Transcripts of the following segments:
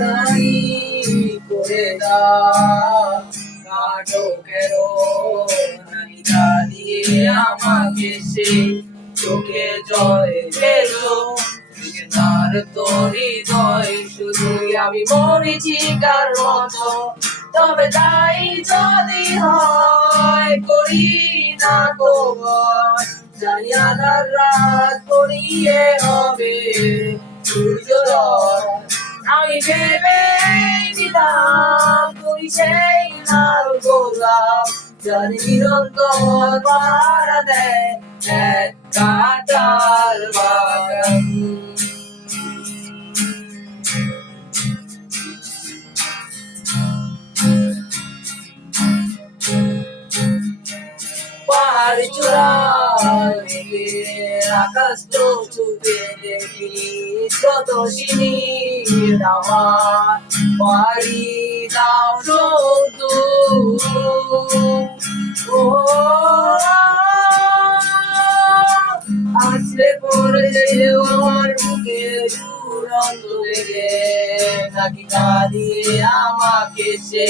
ধরাই করে দাও নাটকেরও নায়িকা দিয়ে আমাকে সে চোখে জলে ফেলো তার তোর হৃদয় শুধুই আমি মরেছি কার মতো তবে তাই যদি হয় করি না গো ভয় জানি আধার রাত করিয়ে হবে সূর্যোদয় আমি ভেবে দিলাম তুই সেই লাল গোলাপ জানি নিরন্তর পাহারা দেয় এক কাঁটার বাগান পাহাড় চূড়ায় আকাশ তো ছুঁতে দেখি কত শির আমার পাড়ি দাও শুধু ও আসলে পড়েছে আমার বুকে দুরন্ত লেগে নাকি কাঁদিয়ে আমাকে সে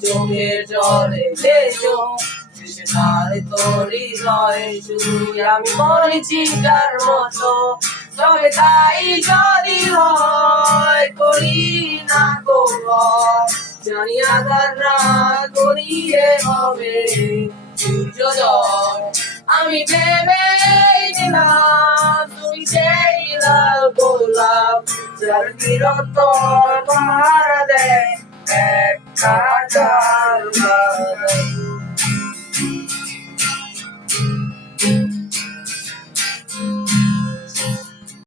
চোখের জলে ভেজো তোর হৃদয় শুধুই আমি মরেছি কার মতো তবে তাই যদি হয় করি না গো ভয় জানি আধার রাত করিয়ে হবে সূর্যোদয় আমি ভেবে দিলাম তুই সেই লাল গোলাপ যার নিরন্তর পাহারা দেয় এক কাঁটার বাগান